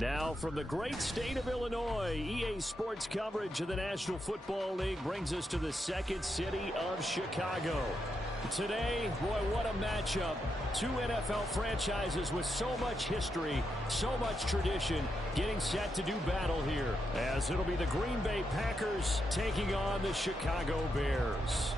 Now from the great state of Illinois, EA Sports coverage of the National Football League brings us to the second city of Chicago. Today, boy, what a matchup. Two NFL franchises with so much history, so much tradition, getting set to do battle here, as it'll be the Green Bay Packers taking on the Chicago Bears.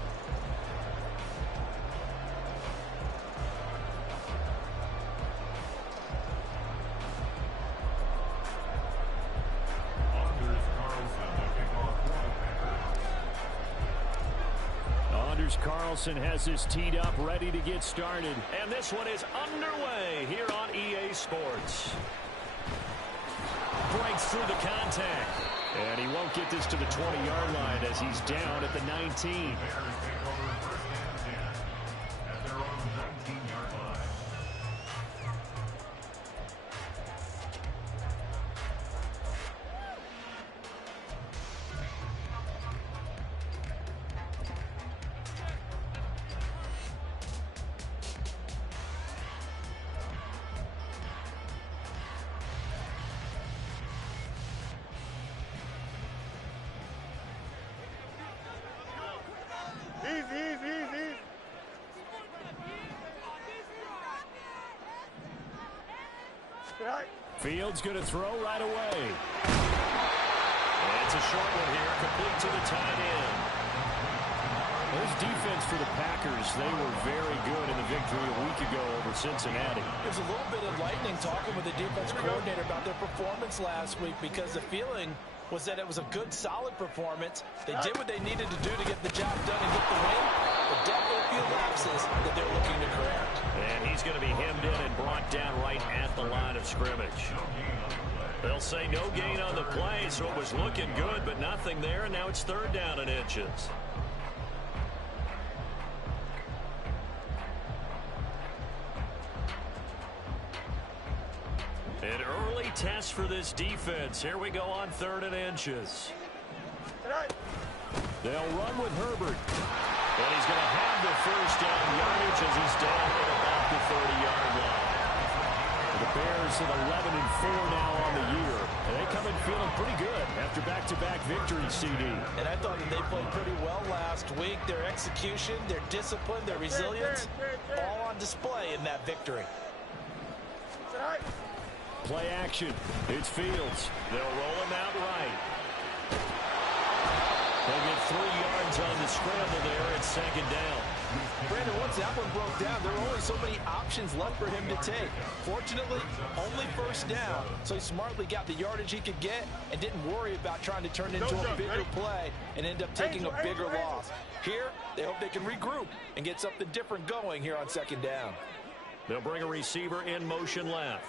Carlson has this teed up, ready to get started. And this one is underway here on EA Sports. Breaks through the contact. And he won't get this to the 20-yard line as he's down at the 19. Easy. Fields going to throw right away. And it's a short one here, complete to the tight end. There's defense for the Packers. They were very good in the victory a week ago over Cincinnati. It was a little bit enlightening talking with the defense coordinator about their performance last week, because the feeling was that it was a good, solid performance. They did what they needed to do to get the job done and get the win, but definitely a few lapses that they're looking to correct. And he's going to be hemmed in and brought down right at the line of scrimmage. They'll say no gain on the play, so it was looking good, but nothing there, and now it's third down and inches. An early test for this defense. Here we go on third and inches. They'll run with Herbert. And he's going to have the first down yardage as he's down at about the 30-yard line. The Bears at 11-4 now on the year. And they come in feeling pretty good after back-to-back victories, CD. And I thought that they played pretty well last week. Their execution, their discipline, their resilience, all on display in that victory. Play action. It's Fields. They'll roll him out right. They'll get 3 yards on the scramble there at second down. Brandon, once that one broke down, there were only so many options left for him to take. Fortunately, only first down, so he smartly got the yardage he could get and didn't worry about trying to turn it into a bigger play and end up taking a bigger loss. Here, they hope they can regroup and get something different going here on second down. They'll bring a receiver in motion left.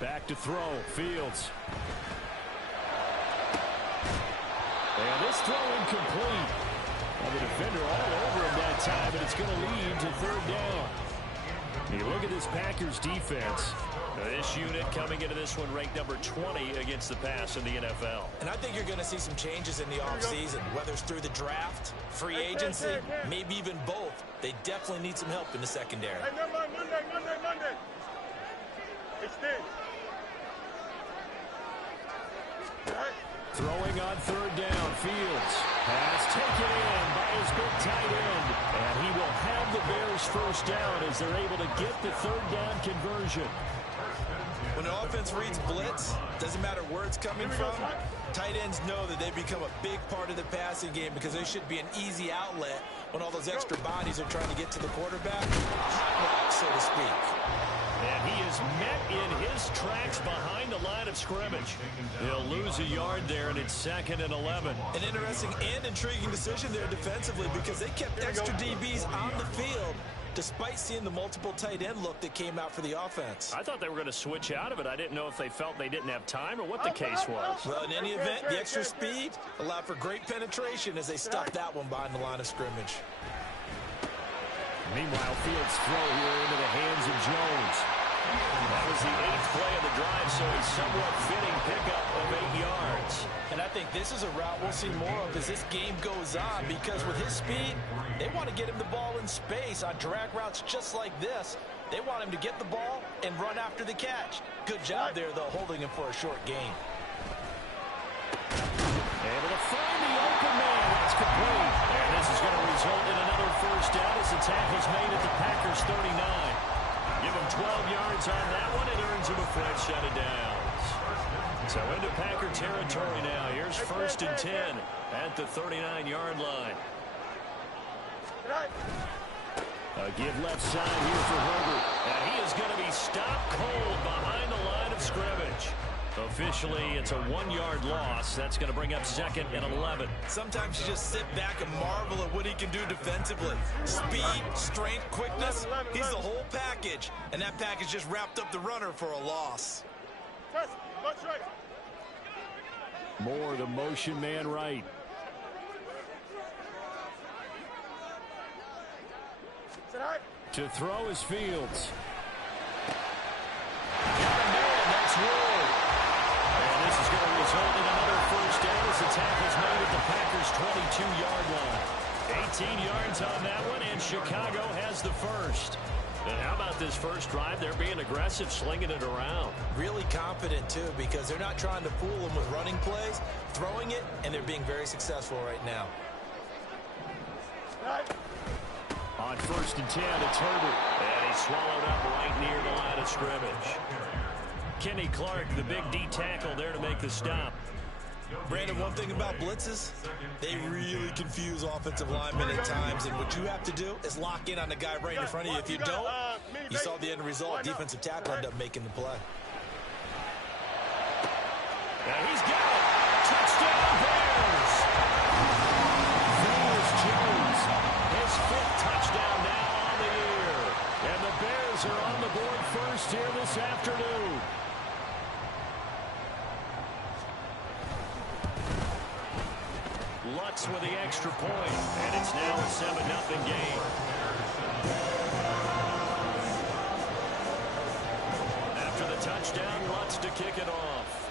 Back to throw, Fields. And this throw incomplete. Well, the defender all over him that time, but it's going to lead to third down. You look at this Packers defense. This unit coming into this one ranked number 20 against the pass in the NFL. And I think you're going to see some changes in the offseason, whether it's through the draft, free agency, maybe even both. They definitely need some help in the secondary. Monday. Extend. Throwing on third down, Fields. Pass taken in by his big tight end. And he will have the Bears first down as they're able to get the third down conversion. When an offense reads blitz, doesn't matter where it's coming from, tight ends know that they become a big part of the passing game because they should be an easy outlet when all those extra bodies are trying to get to the quarterback. A hot rock, so to speak. And he is met in his tracks behind the line of scrimmage. He'll lose a yard there, and it's 2nd and 11. An interesting and intriguing decision there defensively because they kept extra DBs on the field despite seeing the multiple tight end look that came out for the offense. I thought they were going to switch out of it. I didn't know if they felt they didn't have time or what the case was. Well, in any event, the extra speed allowed for great penetration as they stuffed that one behind the line of scrimmage. Meanwhile, Fields' throw here into the hands of Jones. That was the 8th play of the drive, so a somewhat fitting pickup of 8 yards. And I think this is a route we'll see more of as this game goes on because with his speed, they want to get him the ball in space on drag routes just like this. They want him to get the ball and run after the catch. Good job there, though, holding him for a short gain. Able to find the open man. That's complete. And this is going to result in another first down as the tackle's made at the Packers' 39. Give him 12 yards on that one. It earns him a fresh set of downs. So into Packer territory now. Here's first and 10 at the 39-yard line. A give left side here for Herbert. And he is going to be stopped cold behind the line of scrimmage. Officially, it's a 1-yard loss. That's going to bring up second and 11. Sometimes you just sit back and marvel at what he can do defensively. Speed, strength, quickness. He's the whole package. And that package just wrapped up the runner for a loss. More the motion man right. To throw is Fields. That's Ward. And this is going to result in another first down as the tackle's made at the Packers' 22-yard line. 18 yards on that one, and Chicago has the first. And how about this first drive? They're being aggressive, slinging it around. Really confident, too, because they're not trying to fool them with running plays, throwing it, and they're being very successful right now. On first and 10, it's Herbert. And he's swallowed up right near the line of scrimmage. Kenny Clark, the big D tackle there to make the stop. Brandon, one thing about blitzes, they really confuse offensive linemen at times, and what you have to do is lock in on the guy right in front of you. If you don't, you saw the end result. Defensive tackle ended up making the play. And he's got it. Touchdown, Bears. There's Jones. His 5th touchdown now on the year. And the Bears are on the board first here this afternoon. Lutz with the extra point, and it's now a 7-0 game. After the touchdown, Lutz to kick it off.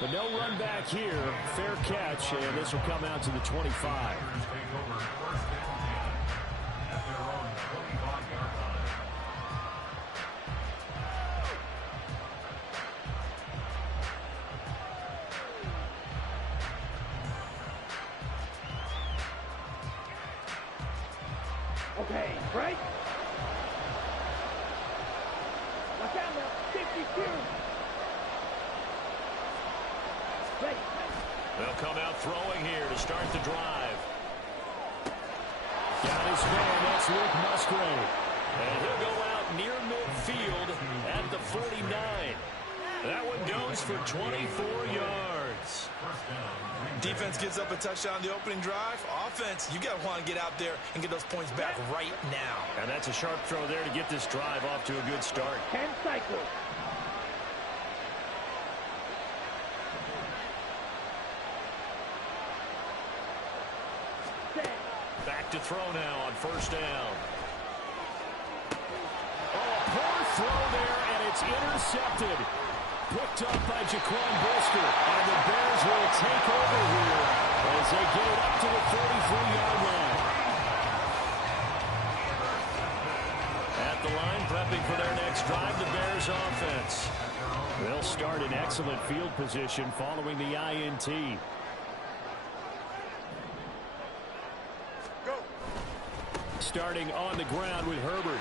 But no run back here. Fair catch, and this will come out to the 25. Okay, right? Watch out now, 52. Ready. They'll come out throwing here to start the drive. Got his man, that's Luke Musgrave. And he'll go out near midfield at the 49. That one goes for 24 yards. Defense gives up a touchdown on the opening drive. Offense, you got to want to get out there and get those points back right now. And that's a sharp throw there to get this drive off to a good start. 10 cycles. Back to throw now on first down. Oh, poor throw there, and it's intercepted. Picked up by Jaquan Brisker. And the Bears will take over here as they get it up to the 43-yard line. At the line, prepping for their next drive, the Bears offense. They'll start in excellent field position following the INT. Starting on the ground with Herbert.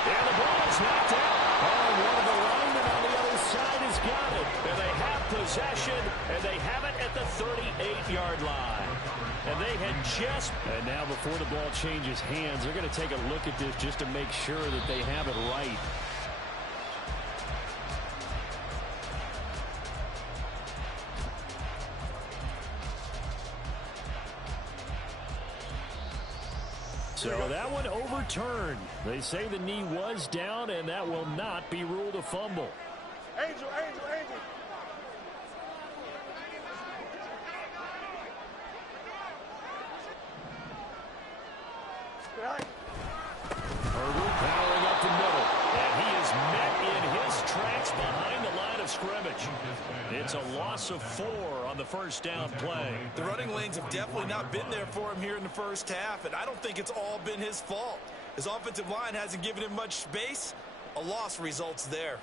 And the ball is knocked out. Oh, one of the linemen on the other side has got it. And they have possession, and they have it at the 38-yard line. And they had just... And now before the ball changes hands, they're going to take a look at this just to make sure that they have it right. So that one overturned. They say the knee was down, and that will not be ruled a fumble. Angel, Angel, Angel. Herbert powering up the middle, and he is met in his tracks behind the line of scrimmage. It's It's a loss of 4 on the first down play. The running lanes have definitely not been there for him here in the first half, and I don't think it's all been his fault. His offensive line hasn't given him much space. A loss results there.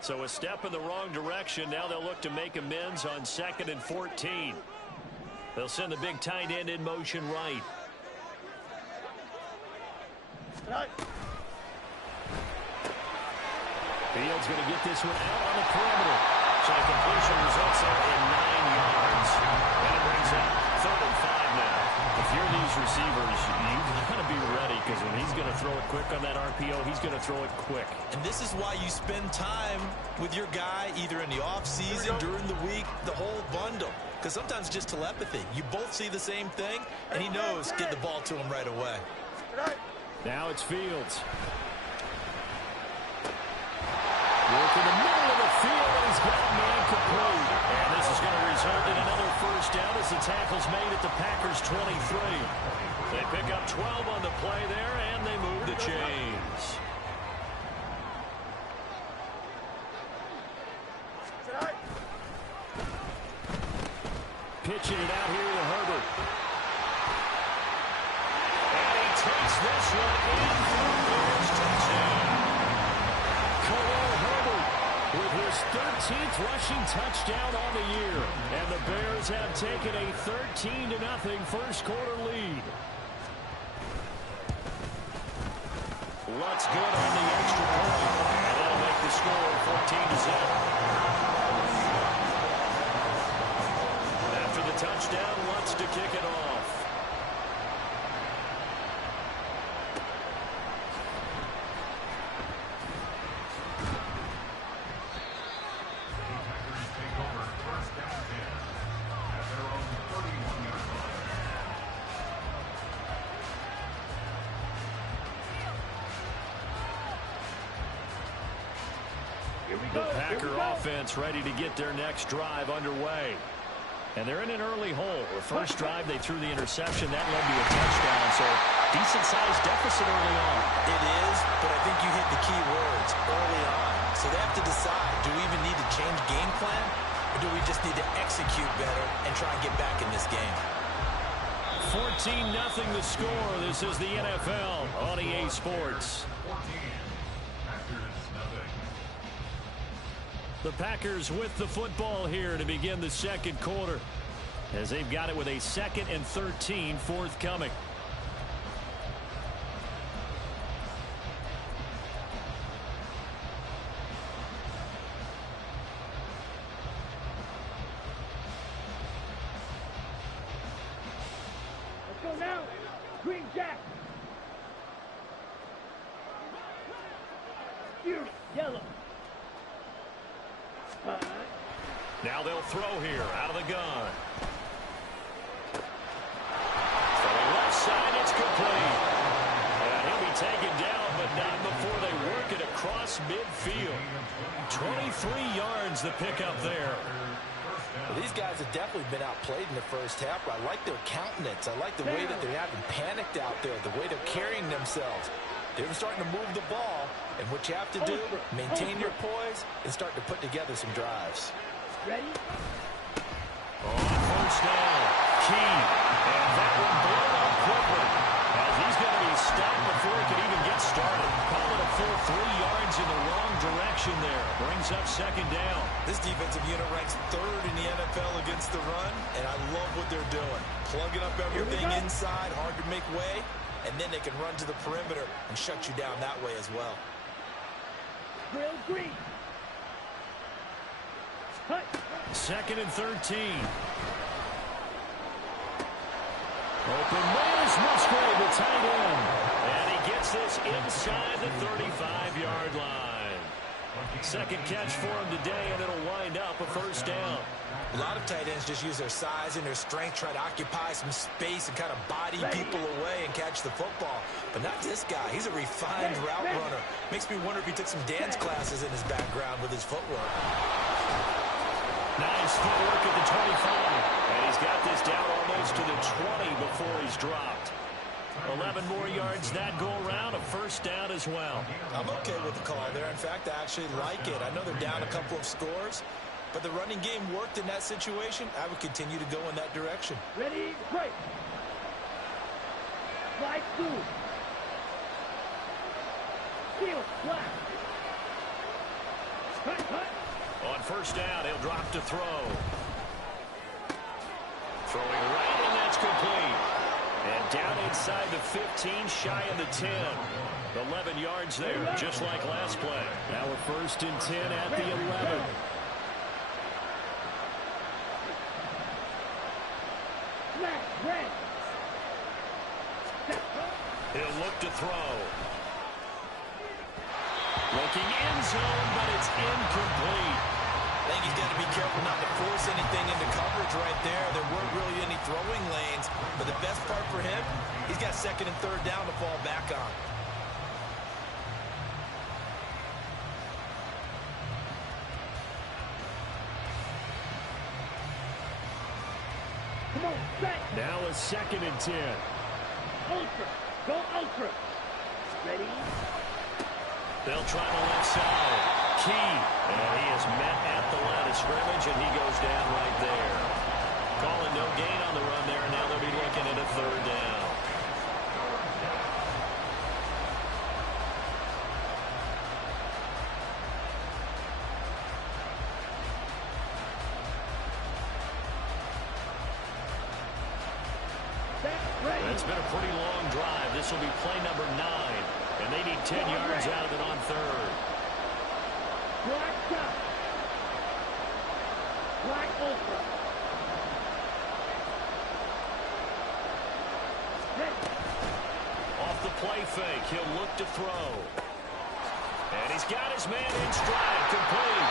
So a step in the wrong direction. Now they'll look to make amends on 2nd and 14. They'll send the big tight end in motion right. Fields going to get this one out on the perimeter. So the completion results there in 9 yards. And it brings up 3rd and 5 now. If you're these receivers, you've got to be ready, because when he's going to throw it quick on that RPO, he's going to throw it quick. And this is why you spend time with your guy either in the offseason, during the week, the whole bundle. Because sometimes it's just telepathy. You both see the same thing, and he knows get the ball to him right away. Now it's Fields. Work in the middle of the field, and he's got a man complete. And this is going to result in another first down as the tackle's made at the Packers' 23. They pick up 12 on the play there, and they move the chains. Pitching it out here to Herbert. And he takes this one in for a Bears touchdown. Khalil Herbert with his 13th rushing touchdown on the year. And the Bears have taken a 13-0 first quarter lead. Lutz good on the extra point. And that'll make the score 14-0. After the touchdown, Lutz to kick it off. The Packer offense ready to get their next drive underway. And they're in an early hole. The first drive, they threw the interception. That led to a touchdown. So decent-sized deficit early on. It is, but I think you hit the key words early on. So they have to decide, do we even need to change game plan, or do we just need to execute better and try and get back in this game? 14-0 the score. This is the NFL on EA Sports. The Packers with the football here to begin the second quarter, as they've got it with a 2nd and 13 forthcoming. Let's go now. Green Jack. Here, yellow. Now they'll throw here out of the gun. For the left side, it's complete. And he'll be taken down, but not before they work it across midfield. 23 yards the pickup there. Well, these guys have definitely been outplayed in the first half, but I like their countenance. I like the way that they're having panicked out there, the way they're carrying themselves. They're starting to move the ball, and what you have to do, maintain your poise and start to put together some drives. Ready? On first down, Key, and that one blown up quickly, as he's going to be stopped before he can even get started. Call it a full 3 yards in the wrong direction there. Brings up 2nd down. This defensive unit ranks 3rd in the NFL against the run, and I love what they're doing. Plugging up everything inside, hard to make way, and then they can run to the perimeter and shut you down that way as well. Grill green. 2nd and 13. Open man is Musgrave, the tight end. And he gets this inside the 35-yard line. Second catch for him today, and it'll wind up a first down. A lot of tight ends just use their size and their strength, try to occupy some space and kind of body people away and catch the football. But not this guy. He's a refined route runner. Makes me wonder if he took some dance classes in his background with his footwork. Nice footwork at the 25. And he's got this down almost to the 20 before he's dropped. 11 more yards that go around, a first down as well. I'm okay with the call there. In fact, I actually like it. I know they're down a couple of scores, but the running game worked in that situation. I would continue to go in that direction. Ready, break. Slide through. Steal, flat. Cut. On first down, he'll drop to throw. Throwing right, and that's complete. And down inside the 15, shy of the 10. 11 yards there, just like last play. Now we're first and 10 at the 11. He'll look to throw. Looking end zone, but it's incomplete. I think he's got to be careful not to force anything into coverage right there. There weren't really any throwing lanes, but the best part for him, he's got second and third down to fall back on. Come on, set. Now a second and 10. Ultra. Go ultra. Ready? They'll try the left side. Key. And he is met at the line of scrimmage, and he goes down right there. Calling no gain on the run there, and now they'll be looking at a third down. It's been a pretty long drive. This will be play number 9, and they need 10 yards out of it on third. Black top. Black ultra. Ready. Off the play fake, he'll look to throw. And he's got his man in stride, complete.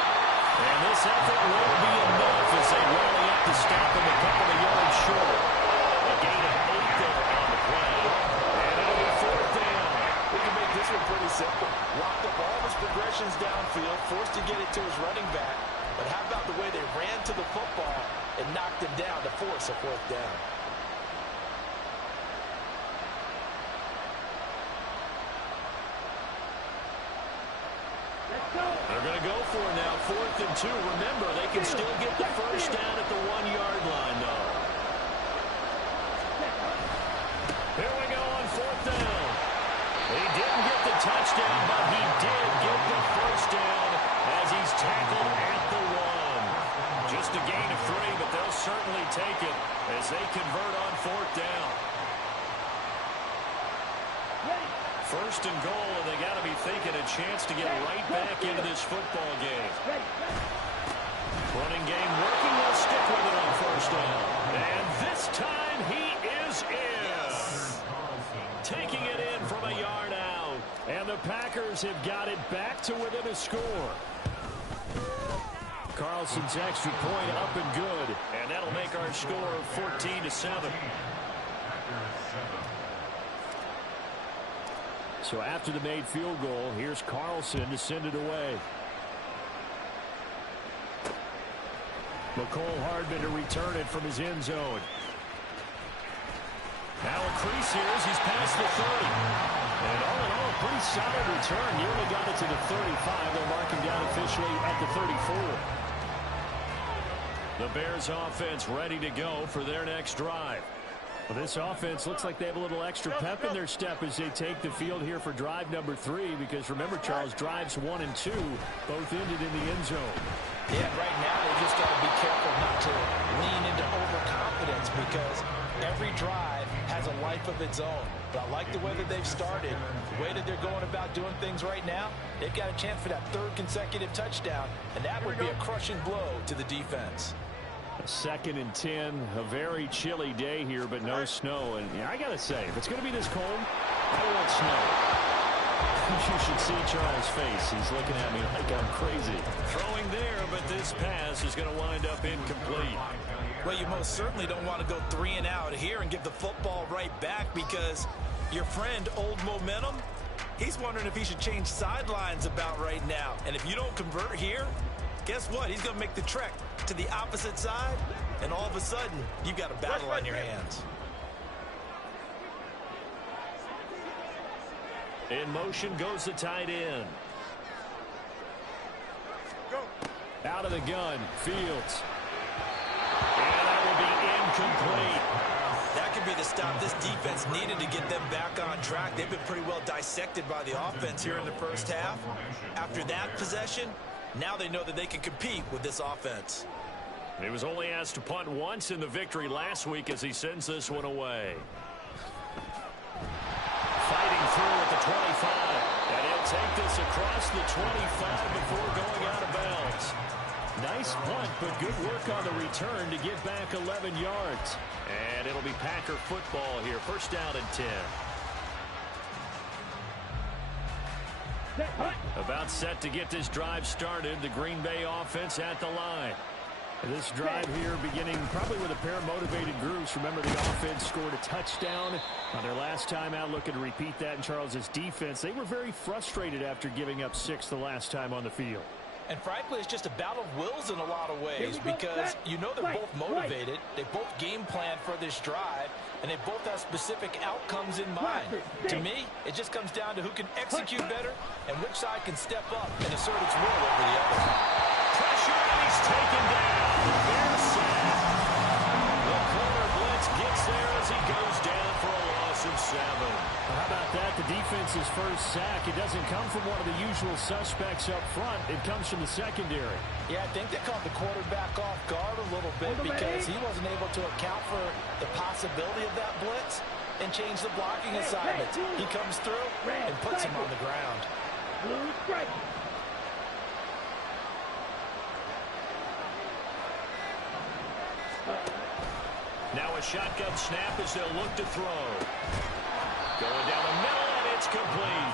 And this effort will be enough as they rally up to stop him a couple of yards short. A gain of 8 there on the play. And it'll be fourth down. We can make this one pretty simple. Locked up all his progressions downfield, forced to get it to his running back. But how about the way they ran to the football and knocked him down to force a fourth down? Let's go. They're going to go for it now, 4th and 2. Remember, they can still get the first down at the 1-yard line, though. Here we go on 4th down. He didn't get the touchdown, but he did get the first down as he's tackled at the 1. Just a gain of 3, but they'll certainly take it as they convert on 4th down. First and goal, and they got to be thinking a chance to get right back into this football game. Running game working. They'll stick with it on first down. And this time he is in. Taking it in from a yard out. And the Packers have got it back to within a score. Carlson's extra point up and good. And that'll make our score 14-7. So after the made field goal, here's Carlson to send it away. McCole Hardman to return it from his end zone. Now a crease here as he's past the 30. And all in all, a pretty solid return. Nearly got it to the 35. They'll mark him down officially at the 34. The Bears offense ready to go for their next drive. Well, this offense looks like they have a little extra pep in their step as they take the field here for drive number 3, because remember, Charles, drives 1 and 2 both ended in the end zone. Yeah, right now they just got to be careful not to lean into overconfidence, because every drive has a life of its own. But I like the way that they've started, the way that they're going about doing things right now. They've got a chance for that 3rd consecutive touchdown, and that would be a crushing blow to the defense. 2nd and 10, a very chilly day here, but no snow. And yeah, I got to say, if it's going to be this cold, I want snow. You should see Charles' face. He's looking at me like I'm crazy. Throwing there, but this pass is going to wind up incomplete. Well, you most certainly don't want to go 3 and out here and give the football right back, because your friend, Old Momentum, he's wondering if he should change sidelines about right now. And if you don't convert here, guess what? He's going to make the trek to the opposite side, and all of a sudden, you've got a battle on your hands. In motion goes the tight end. Go. Out of the gun, Fields. And that will be incomplete. That could be the stop this defense needed to get them back on track. They've been pretty well dissected by the offense here in the first half. After that possession, now they know that they can compete with this offense. He was only asked to punt once in the victory last week as he sends this one away. Fighting through at the 25. And he'll take this across the 25 before going out of bounds. Nice punt, but good work on the return to get back 11 yards. And it'll be Packer football here. First down and 10. About set to get this drive started. The Green Bay offense at the line. This drive here beginning probably with a pair of motivated groups. Remember, the offense scored a touchdown on their last time out. Looking to repeat that in Charles's defense. They were very frustrated after giving up 6 the last time on the field. And frankly, it's just a battle of wills in a lot of ways because you know they're both motivated. They both game plan for this drive, and they both have specific outcomes in mind. To me, it just comes down to who can execute better and which side can step up and assert its will over the other. Pressure, and he's taken down. Fair sack. The corner blitz gets there as he goes down for a loss of 7. How about that? The defense's first sack. It doesn't come from one of the usual suspects up front. It comes from the secondary. Yeah, I think they caught the quarterback off guard a little bit because he wasn't able to account for the possibility of that blitz and change the blocking assignments. He comes through and puts him on the ground. Blue strike. Now a shotgun snap as they'll look to throw. Going down the middle, and it's complete.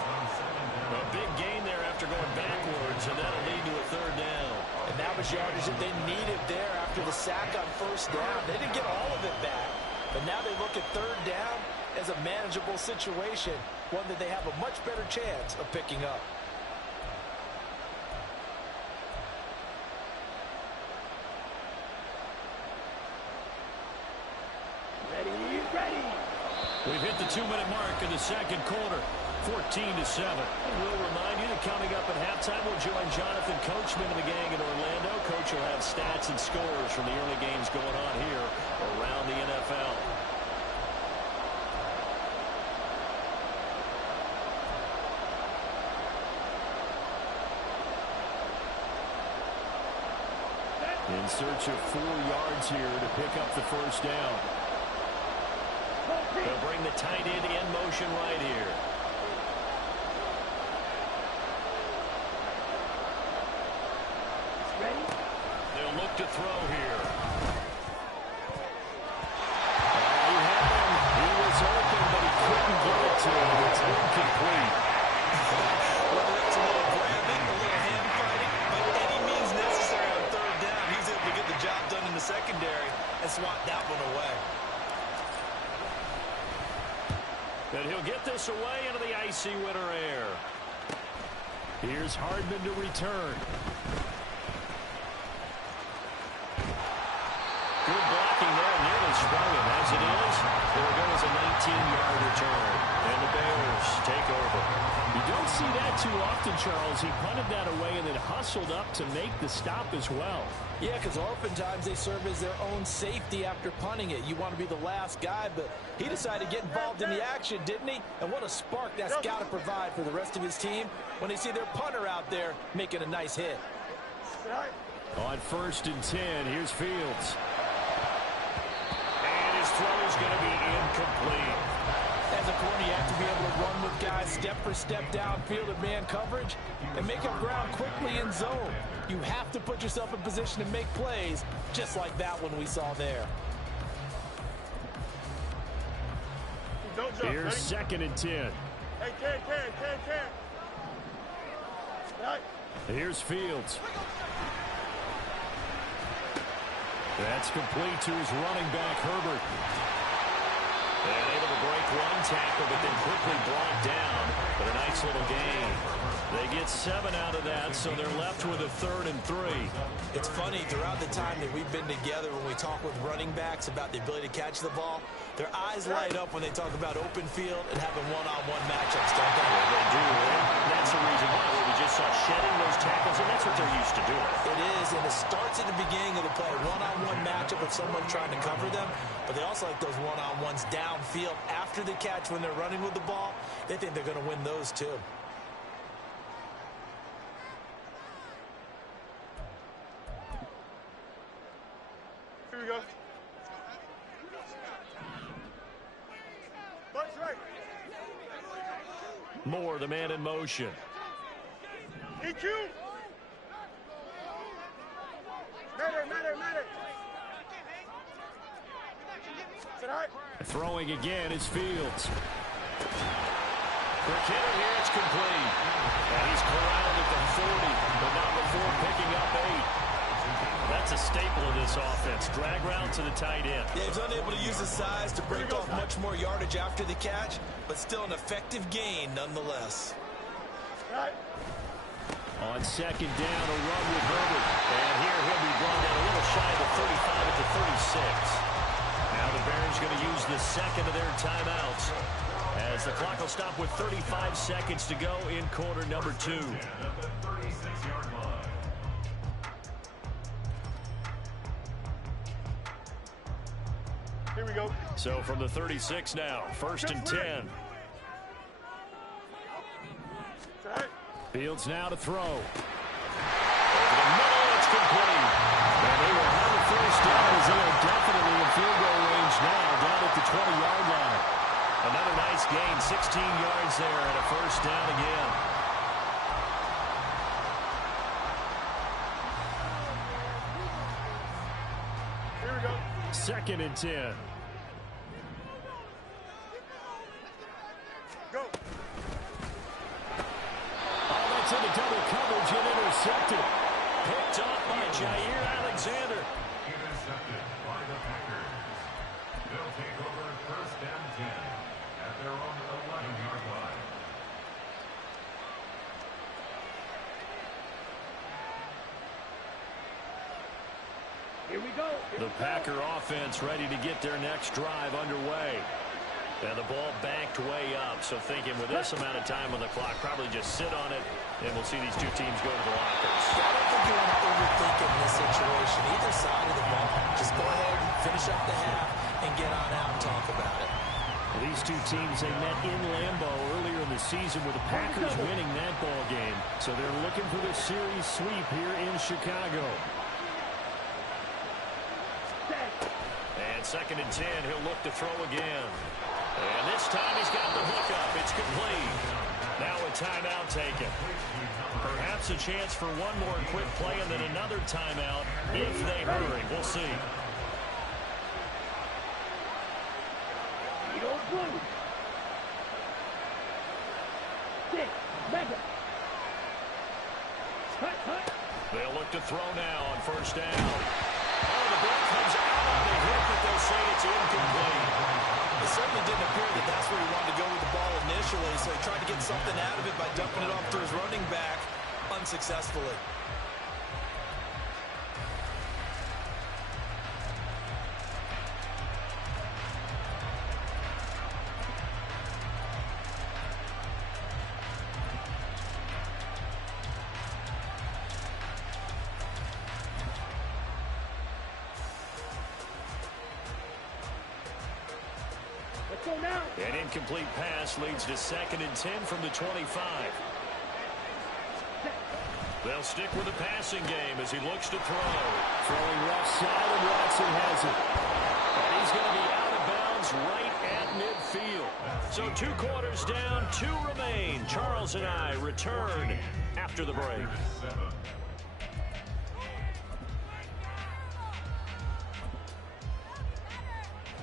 A big gain there after going backwards, and that'll lead to a 3rd down. And that was yardage that they needed there after the sack on 1st down. They didn't get all of it back, but now they look at 3rd down as a manageable situation, one that they have a much better chance of picking up. We've hit the 2-minute mark in the second quarter, 14-7. We'll remind you that coming up at halftime, we'll join Jonathan Coachman and the gang in Orlando. Coach will have stats and scores from the early games going on here around the NFL. In search of 4 yards here to pick up the first down. They'll bring the tight end in motion right here. Ready? They'll look to throw here. You have him. He was open, but he couldn't get it to him. It's incomplete. Whether it's a little grabbing, a little hand fighting, by any means necessary on 3rd down, he's able to get the job done in the secondary and swat that one away. And he'll get this away into the icy winter air. Here's Hardman to return. Good blocking there, nearly sprung him. As it is, there goes a 19-yard return. And the Bears take over. You don't see that too often, Charles. He punted that away and then hustled up to make the stop as well. Yeah, because oftentimes they serve as their own safety after punting it. You want to be the last guy, but he decided to get involved in the action, didn't he? And what a spark that's got to provide for the rest of his team when they see their punter out there making a nice hit. On 1st and 10, here's Fields. And his throw is going to be incomplete. As a corner, you have to be able to run with guys step for step downfield in man coverage and make up ground quickly in zone. You have to put yourself in position to make plays just like that one we saw there. Here's 2nd and 10. Hey, Ken. Here's Fields. That's complete to his running back, Herbert. And able to break one tackle, but then quickly brought down. But a nice little gain. They get 7 out of that, so they're left with a 3rd and 3. It's funny, throughout the time that we've been together, when we talk with running backs about the ability to catch the ball, their eyes light up when they talk about open field and having one-on-one matchups, don't they? They do. And that's the reason why we just saw shedding those tackles, and that's what they're used to doing. It is, and it starts at the beginning of the play. One-on-one matchup with someone trying to cover them, but they also like those one-on-ones downfield after the catch when they're running with the ball. They think they're going to win those too. Here we go. That's right. Moore, the man in motion. EQ. Matter. Throwing again is Fields. Quick hitter here, it's complete. And he's corralled at the 40, but not before picking up 8. That's a staple of this offense. Drag route to the tight end. Yeah, he's unable to use his size to break off much more yardage after the catch, but still an effective gain nonetheless. Right. On second down, a run with Herbert. And here he'll be brought down a little shy of the 35 at the 36. Now the Bears going to use the second of their timeouts as the clock will stop with 35 seconds to go in quarter number 2. Here we go. So from the 36 now, 1st and 10. Right. Fields now to throw. Over the middle, it's complete. And they will have a first down as they are definitely in field goal range now, down at the 20-yard line. Another nice gain, 16 yards there, and a first down again. Here we go. 2nd and 10. Go. Oh, that's into double coverage and intercepted. Picked off by Jair Alexander. Intercepted by the Packers. They'll take over 1st and 10 at their own 11-yard line. Here we go. The Packer offense ready to get their next drive underway. And the ball backed way up, so thinking with this amount of time on the clock, probably just sit on it, and we'll see these two teams go to the lockers. I don't think you want to overthink it in this situation. Either side of the ball, just go ahead and finish up the half and get on out and talk about it. These two teams, they met in Lambeau earlier in the season with the Packers winning that ball game. So they're looking for the series sweep here in Chicago. And 2nd and 10, he'll look to throw again. And this time he's got the hook up. It's complete. Now a timeout taken. Perhaps a chance for one more quick play and then another timeout if they hurry. We'll see. You don't move. 6, mega. Hut. They'll look to throw now on 1st down. Oh, the ball comes out on the hit, but they'll say it's incomplete. It certainly didn't appear that that's where he wanted to go with the ball initially, so he tried to get something out of it by dumping it off to his running back unsuccessfully. An incomplete pass leads to 2nd and 10 from the 25. They'll stick with the passing game as he looks to throw. Throwing left side, and Watson has it. And he's going to be out of bounds right at midfield. So 2 quarters down, 2 remain. Charles and I return after the break.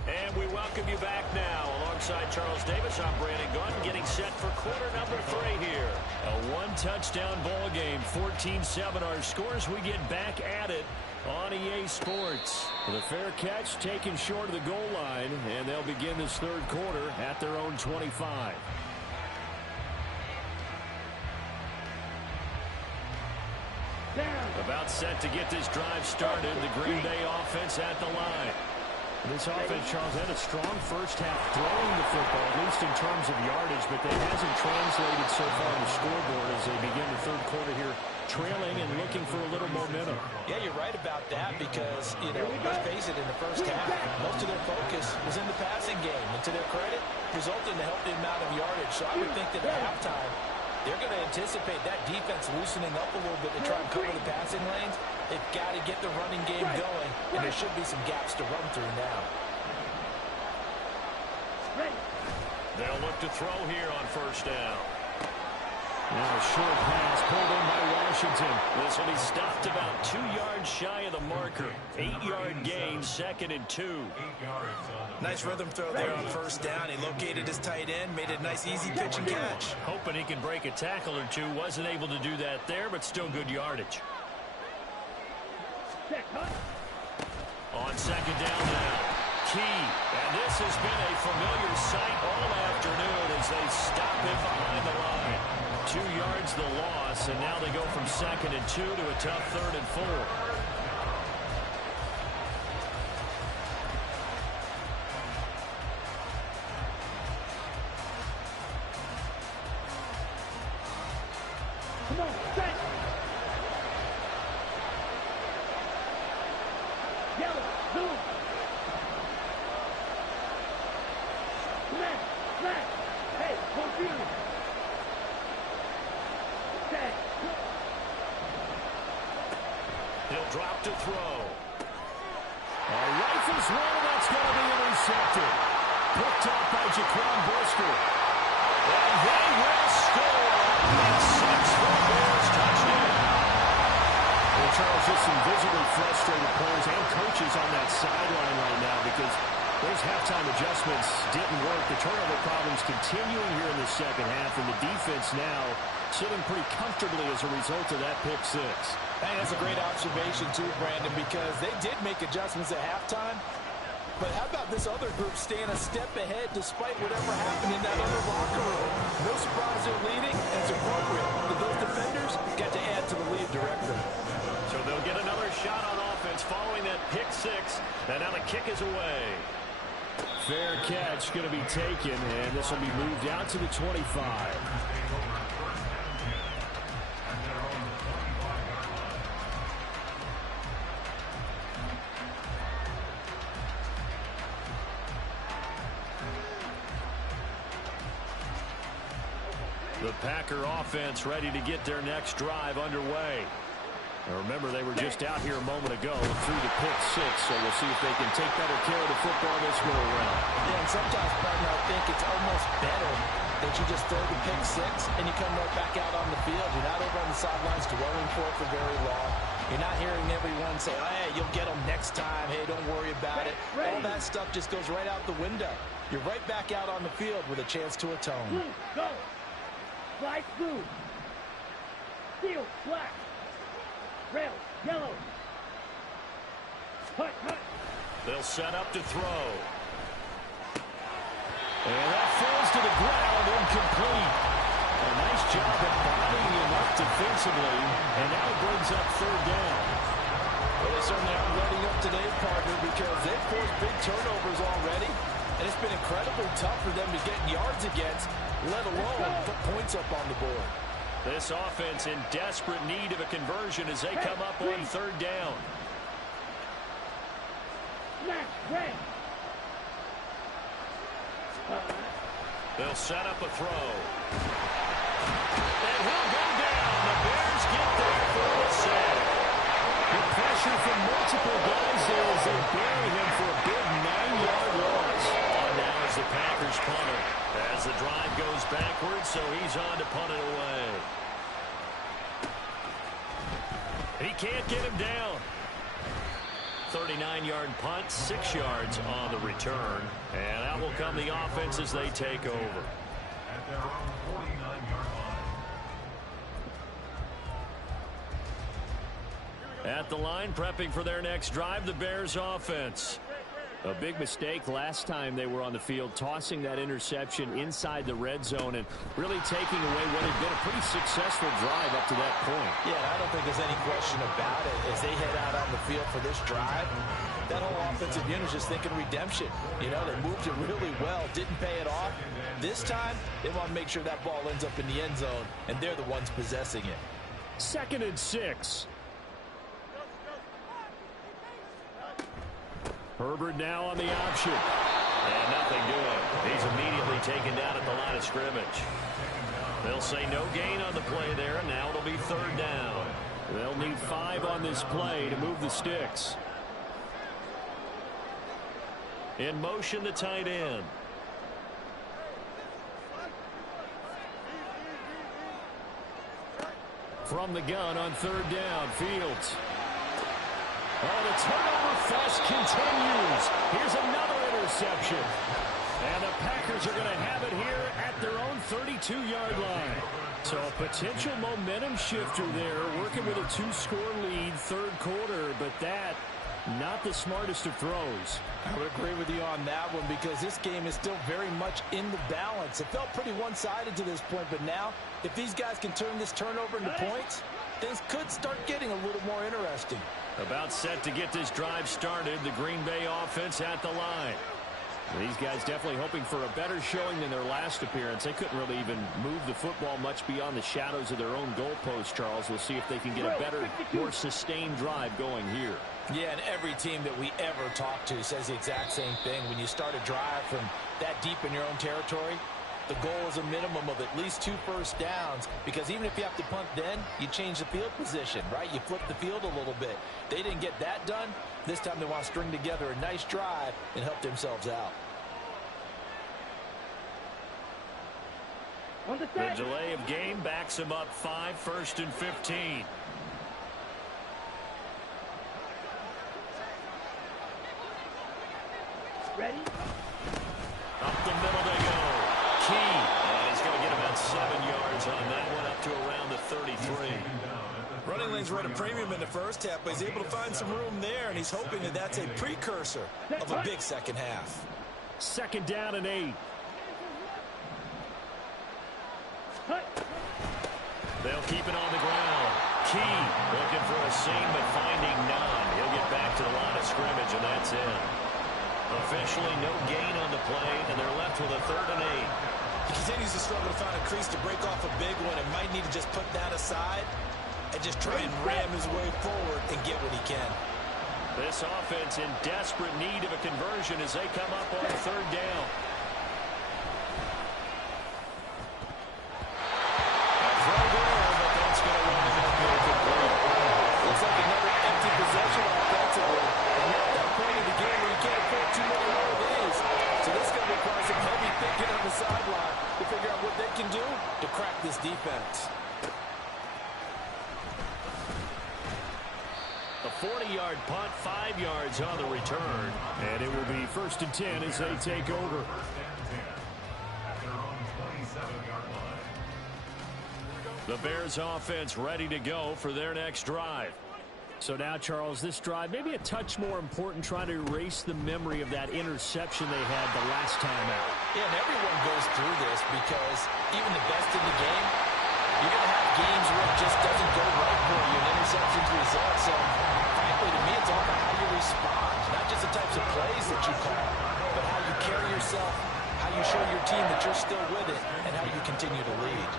And we welcome you back now. Alongside Charles Davis, I'm Brandon Gunn, getting set for quarter number 3 here. A 1-touchdown ball game, 14-7 our scores. We get back at it on EA Sports. The fair catch taken short of the goal line, and they'll begin this 3rd quarter at their own 25. About set to get this drive started. The Green Bay offense at the line. This offense, Charles, had a strong first half throwing the football, at least in terms of yardage, but that hasn't translated so far on the scoreboard as they begin the third quarter here, trailing and looking for a little momentum. Yeah, you're right about that because, let's face it, in the first half, most of their focus was in the passing game. And to their credit, resulted in a healthy amount of yardage. So I would think that at halftime, they're going to anticipate that defense loosening up a little bit to try and cover the passing lanes. They've got to get the running game going, and there should be some gaps to run through now. They'll look to throw here on first down. Now a short pass pulled in by Washington. This will be stopped about 2 yards shy of the marker. 8-yard gain, 2nd and 2. Nice rhythm throw there on first down. He located his tight end, made a nice easy pitch and catch. Hoping he can break a tackle or two. Wasn't able to do that there, but still good yardage. On second down now, Key. And this has been a familiar sight all afternoon as they stop him behind the line. 2 yards the loss, and now they go from 2nd and 2 to a tough 3rd and 4. Come on, set. Yellow, blue. Command, flag. Hey, confused. Set. He'll drop to throw. Rifles one, that's going to be intercepted. Picked up by Jaquan Brisker. And they will score. And 6 for the Bears, touchdown. Well, Charles, just some visibly frustrated players and coaches on that sideline right now because those halftime adjustments didn't work. The turnover problems continuing here in the second half, and the defense now sitting pretty comfortably as a result of that pick six. Hey, that's a great observation too, Brandon, because they did make adjustments at halftime. But how about this other group staying a step ahead despite whatever happened in that other locker room? No surprise they're leading, and it's appropriate that those defenders got to add to the lead directly. So they'll get another shot on offense following that pick six. And now the kick is away. Fair catch going to be taken, and this will be moved out to the 25. The Packer offense ready to get their next drive underway. Now remember, they were just out here a moment ago through the pick six, so we'll see if they can take better care of the football this go around. Yeah, and sometimes, partner, I think it's almost better that you just throw the pick six and you come right back out on the field. You're not over on the sidelines dwelling for it for very long. You're not hearing everyone say, hey, you'll get them next time. Hey, don't worry about it. All that stuff just goes right out the window. You're right back out on the field with a chance to atone. Blue, go. Flight blue. Field black. Rail yellow. Hut, hut. They'll set up to throw. And that falls to the ground, incomplete. A nice job at bodying him up defensively, and now it brings up 3rd down. Well, they certainly aren't letting up today, partner, because they've forced big turnovers already, and it's been incredibly tough for them to get yards against, let alone put points up on the board. This offense in desperate need of a conversion as they come up on 3rd down. Smash, red. They'll set up a throw. And he'll go down. The Bears get there for a sack. Good pressure from multiple guys there as they bury him for a big 9-yard loss. On now is the Packers punter. As the drive goes backwards, so he's on to punt it away. He can't get him down. 39-yard punt, 6 yards on the return. And out will come the offense as they take over. At their own 49-yard line. At the line, prepping for their next drive, the Bears offense. A big mistake last time they were on the field, tossing that interception inside the red zone and really taking away what had been a pretty successful drive up to that point. Yeah, I don't think there's any question about it. As they head out on the field for this drive, that whole offensive unit is just thinking redemption. You know, they moved it really well, didn't pay it off. This time, they want to make sure that ball ends up in the end zone, and they're the ones possessing it. 2nd and 6. Herbert now on the option. And nothing doing. He's immediately taken down at the line of scrimmage. They'll say no gain on the play there, and now it'll be 3rd down. They'll need 5 on this play to move the sticks. In motion, the tight end. From the gun on 3rd down, Fields. Oh, the turnover fest continues. Here's another interception. And the Packers are going to have it here at their own 32-yard line. So a potential momentum shifter there, working with a 2-score lead, 3rd quarter, but that not the smartest of throws. I would agree with you on that one because this game is still very much in the balance. It felt pretty one-sided to this point, but now if these guys can turn this turnover into points, things could start getting a little more interesting. About set to get this drive started, the Green Bay offense at the line. These guys definitely hoping for a better showing than their last appearance. They couldn't really even move the football much beyond the shadows of their own goalpost, Charles. We'll see if they can get a better, more sustained drive going here. Yeah, and every team that we ever talk to says the exact same thing. When you start a drive from that deep in your own territory, the goal is a minimum of at least 2 first downs, because even if you have to punt then, you change the field position, right? You flip the field a little bit. They didn't get that done. This time they want to string together a nice drive and help themselves out. The delay of game backs them up 5, 1st and 15. Ready? Up the middle they go. Key. And he's going to get about 7 yards on that one, up to around the 33. Running lanes were at a premium in the first half, but he's able to find some room there, and he's hoping that that's a precursor of a big second half. 2nd down and 8. They'll keep it on the ground. Key looking for a seam, but finding none. He'll get back to the line of scrimmage, and that's it. Officially no gain on the play, and they're left with a 3rd and 8. He continues to struggle to find a crease to break off a big one and might need to just put that aside and just try and ram his way forward and get what he can. This offense in desperate need of a conversion as they come up on 3rd down. A throw there, but that's going to run out there complete. Looks like another empty possession offensively. And you're at that point of the game where you can't afford too many more of these. So this is going to require some heavy thinking on the sideline to figure out what they can do to crack this defense. A 40-yard punt, 5 yards on the return. And it will be 1st and 10 as they take over. At their own 27-yard line. The Bears offense ready to go for their next drive. So now, Charles, this drive maybe a touch more important, trying to erase the memory of that interception they had the last time out. Yeah, and everyone goes through this because even the best in the game, you're going to have games where it just doesn't go right for you, and interceptions result. So, frankly, to me, it's all about how you respond, not just the types of plays that you call, but how you carry yourself, how you show your team that you're still with it, and how you continue to lead.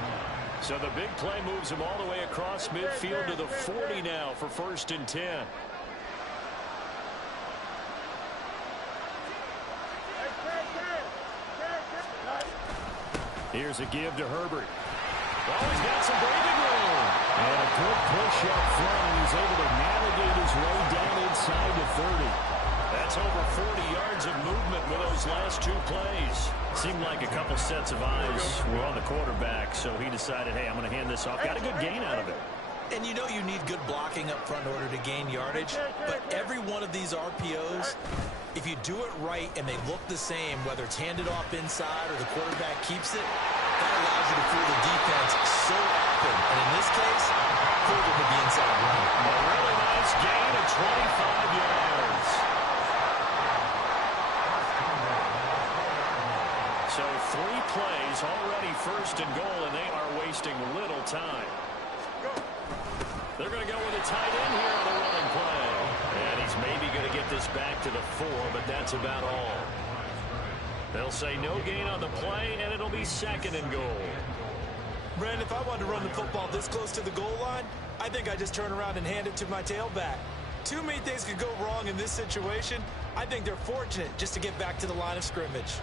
So the big play moves him all the way across midfield to the 40 now for 1st and 10. Here's a give to Herbert. Oh, he's got some breathing room. And a good push up front. He's able to navigate his way down inside the 30. That's over 40 yards of movement with those last 2 plays. Seemed like a couple sets of eyes were on the quarterback, so he decided, hey, I'm going to hand this off. Got a good gain out of it. And you know you need good blocking up front in order to gain yardage, but every one of these RPOs, if you do it right and they look the same, whether it's handed off inside or the quarterback keeps it, that allows you to fool the defense so often. And in this case, fool them with the inside run. A really nice gain of 25 yards. first and goal, and they are wasting little time. They're going to go with a tight end here on the running play. And he's maybe going to get this back to the 4, but that's about all. They'll say no gain on the play, and it'll be second and goal. Brandon, if I wanted to run the football this close to the goal line, I think I just turn around and hand it to my tailback. Too many things could go wrong in this situation. I think they're fortunate just to get back to the line of scrimmage.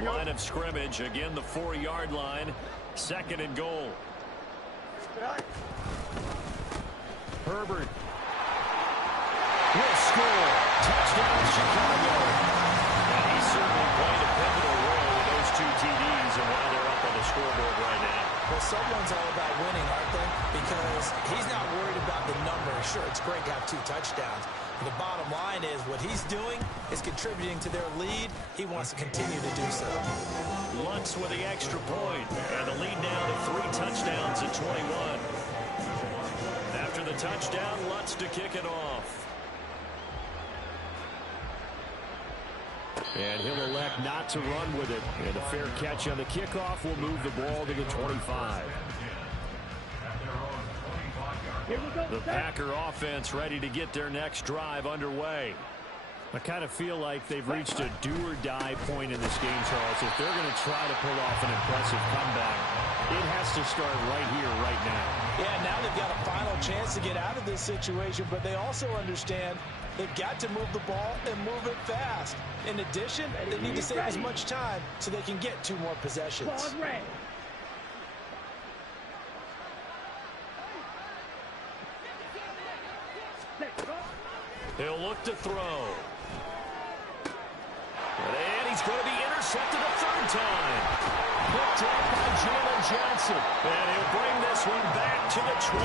Line of scrimmage, again the 4-yard line, second and goal. Herbert will score. Touchdown, Chicago. And he's certainly played a pivotal role with those 2 TDs and why they're up on the scoreboard right now. Well, someone's all about winning, aren't they? Because he's not worried about the number. Sure, it's great to have 2 touchdowns. But the bottom line is what he's doing is contributing to their lead. He wants to continue to do so. Lutz with the extra point, and the lead now to 3 touchdowns at 21. After the touchdown, Lutz to kick it off. And he'll elect not to run with it. And a fair catch on the kickoff will move the ball to the 25. The Packer offense ready to get their next drive underway. I kind of feel like they've reached a do-or-die point in this game, Charles. If they're going to try to pull off an impressive comeback, it has to start right here, right now. Yeah, now they've got a final chance to get out of this situation, but they also understand they've got to move the ball and move it fast. In addition, they need to save as much time so they can get 2 more possessions. He'll look to throw. And he's going to be intercepted a 3rd time. Picked up by Jalen Johnson. And he'll bring this one back to the 29.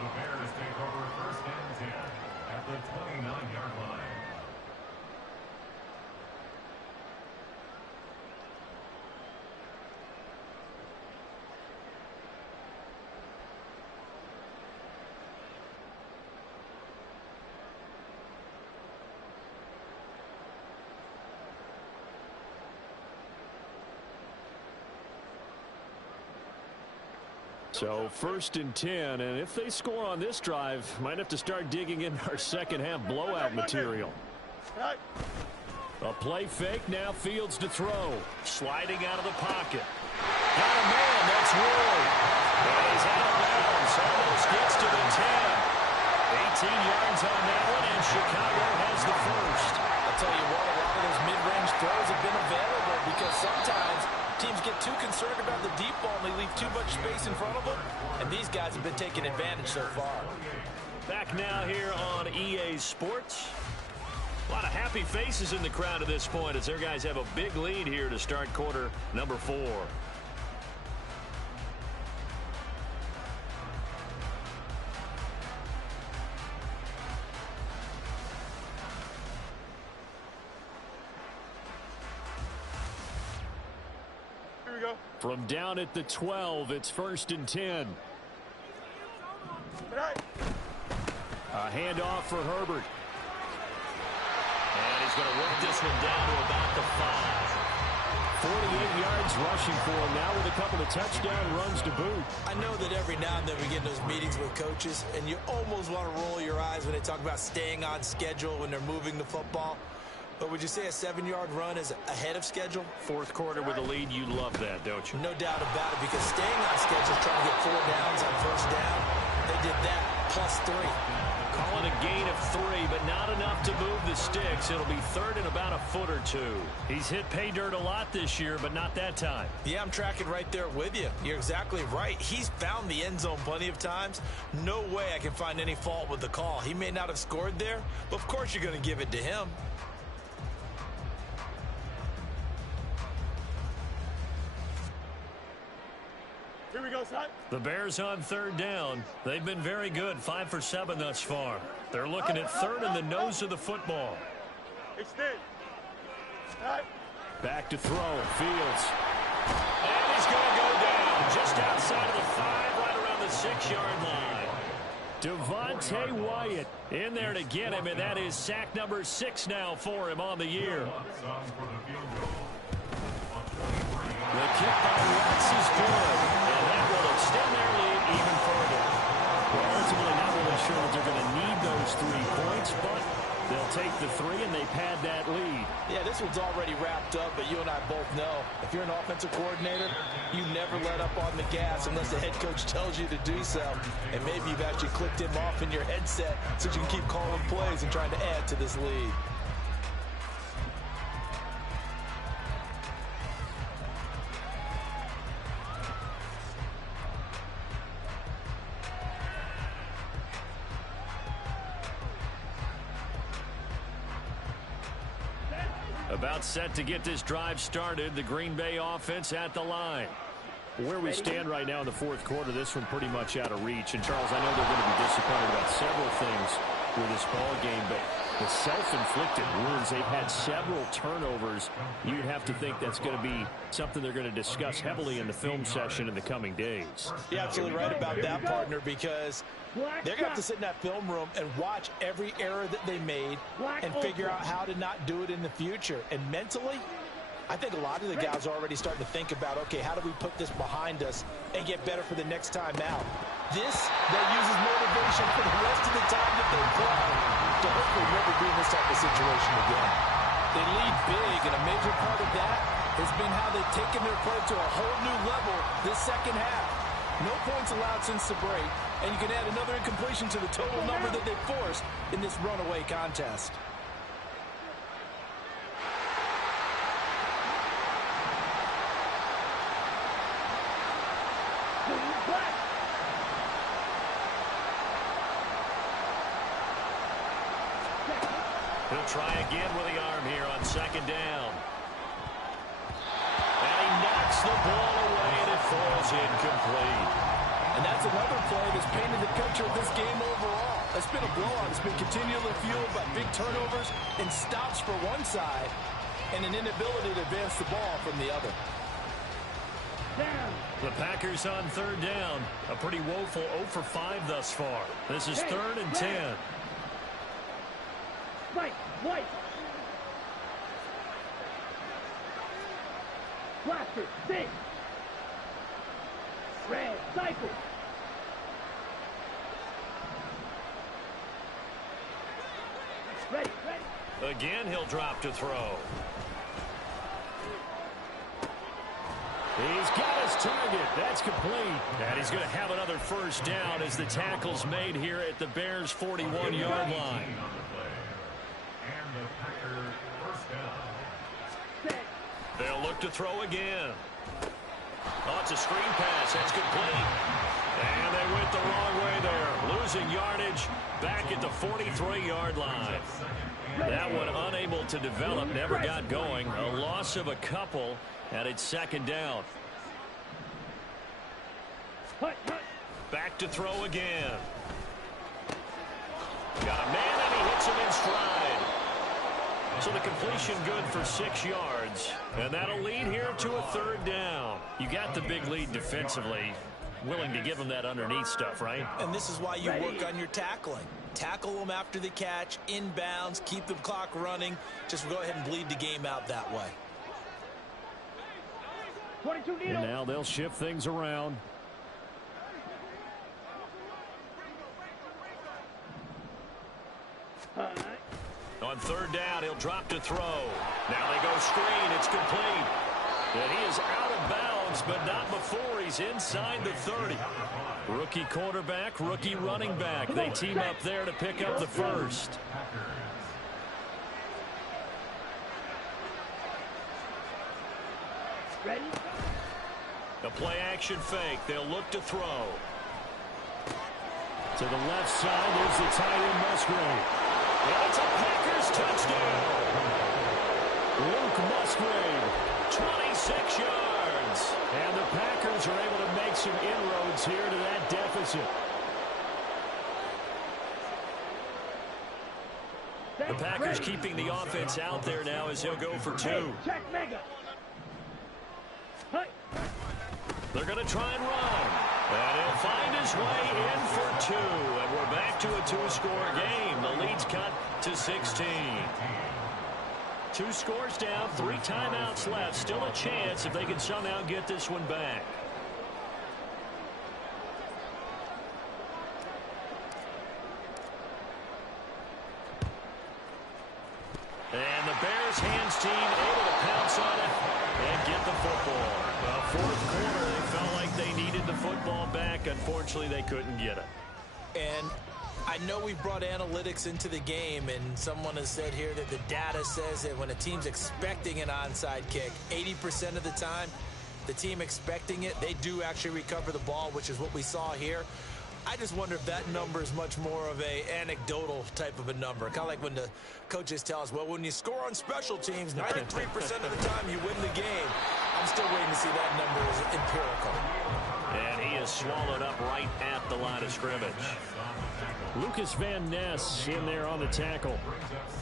The Bears take over first and 10 at the 29-yard line. So 1st and 10, and if they score on this drive, might have to start digging in our second-half blowout material. A play fake, now Fields to throw. Sliding out of the pocket. Got a man, that's Roy. And he's out of bounds, almost gets to the 10. 18 yards on that one, and Chicago has the first. I'll tell you what, a lot of those mid-range throws have been available because sometimes teams get too concerned about the deep ball and they leave too much space in front of them, and these guys have been taking advantage so far. Back now here on EA Sports. A lot of happy faces in the crowd at this point as their guys have a big lead here to start quarter number 4. From down at the 12, it's 1st and 10. A handoff for Herbert. And he's going to work this one down to about the 5. 48 yards rushing for him now with a couple of touchdown runs to boot. I know that every now and then we get in those meetings with coaches, and you almost want to roll your eyes when they talk about staying on schedule when they're moving the football. But would you say a 7-yard run is ahead of schedule? 4th quarter with a lead, you love that, don't you? No doubt about it, because staying on schedule, trying to get 4 downs on 1st down, they did that plus 3. Calling a gain of 3, but not enough to move the sticks. It'll be 3rd and about a foot or 2. He's hit pay dirt a lot this year, but not that time. Yeah, I'm tracking right there with you. You're exactly right. He's found the end zone plenty of times. No way I can find any fault with the call. He may not have scored there, but of course you're going to give it to him. Here we go, son. The Bears on 3rd down. They've been very good, 5 for 7 thus far. They're looking at 3rd and the nose of the football. Extend. Back to throw. Fields. And he's going to go down just outside of the 5, right around the 6-yard line. Devontae Wyatt in there to get him, and that is sack number 6 now for him on the year. The kick by Watts is good, and that will extend their lead even further. Well, ultimately not really sure that they're going to need those 3 points, but they'll take the 3 and they pad that lead. Yeah, this one's already wrapped up, but you and I both know if you're an offensive coordinator, you never let up on the gas unless the head coach tells you to do so. And maybe you've actually clicked him off in your headset so you can keep calling plays and trying to add to this lead. About set to get this drive started. The Green Bay offense at the line. Where we stand right now in the 4th quarter, this one pretty much out of reach. And, Charles, I know they're going to be disappointed about several things with this ball game, but the self-inflicted wounds, they've had several turnovers. You'd have to think that's going to be something they're going to discuss heavily in the film session in the coming days. You're absolutely right about that, partner, because they're going to have to sit in that film room and watch every error that they made and figure out how to not do it in the future. And mentally, I think a lot of the guys are already starting to think about, okay, how do we put this behind us and get better for the next time out? This, that uses motivation for the rest of the time that they play to hopefully never be in this type of situation again. They lead big, and a major part of that has been how they've taken their play to a whole new level this second half. No points allowed since the break, and you can add another incompletion to the total number that they forced in this runaway contest. He'll try again with the arm here on 2nd down. And he knocks the ball away, and it falls incomplete. And that's another play that's painted the picture of this game overall. It's been a blowout. It's been continually fueled by big turnovers and stops for one side and an inability to advance the ball from the other. The Packers on 3rd down. A pretty woeful 0 for 5 thus far. This is 3rd and 10. White. Blaster, 6. Red, cycle. Ready. Again, he'll drop to throw. He's got his target. That's complete. And he's going to have another 1st down as the tackle's made here at the Bears' 41-yard line. They'll look to throw again. Oh, it's a screen pass. That's complete. And they went the wrong way there. Losing yardage back at the 43-yard line. That one unable to develop, never got going. A loss of a couple, and it's 2nd down. Back to throw again. Got a man, and he hits him in stride. So the completion good for 6 yards. And that'll lead here to a 3rd down. You got the big lead defensively. Willing to give them that underneath stuff, right? And this is why you work on your tackling. Tackle them after the catch, inbounds, keep the clock running. Just go ahead and bleed the game out that way. And now they'll shift things around. On 3rd down, he'll drop to throw. Now they go screen. It's complete. And he is out of bounds, but not before he's inside the 30. Rookie quarterback, rookie running back. They team up there to pick up the 1st. Ready? A play action fake. They'll look to throw. To the left side, there's the tight end Musgrave. And it's a Packers touchdown. Luke Musgrave, 26 yards. And the Packers are able to make some inroads here to that deficit. The Packers keeping the offense out there now as he'll go for 2. Check mega. They're going to try and run. And he'll find his way in for 2. And we're back to a 2-score game. The lead's cut to 16. 2 scores down, 3 timeouts left. Still a chance if they can somehow get this one back. And the Bears hands team able to pounce on it and get the football. Well, fourth quarter, they felt like they needed the football back. Unfortunately, they couldn't get it. And I know we've brought analytics into the game, and someone has said here that the data says that when a team's expecting an onside kick, 80% of the time, the team expecting it, they do actually recover the ball, which is what we saw here. I just wonder if that number is much more of a anecdotal type of a number. Kind of like when the coaches tell us, well, when you score on special teams, 93% of the time you win the game. I'm still waiting to see that number as empirical. And he is swallowed up right at the line of scrimmage. Lucas Van Ness in there on the tackle.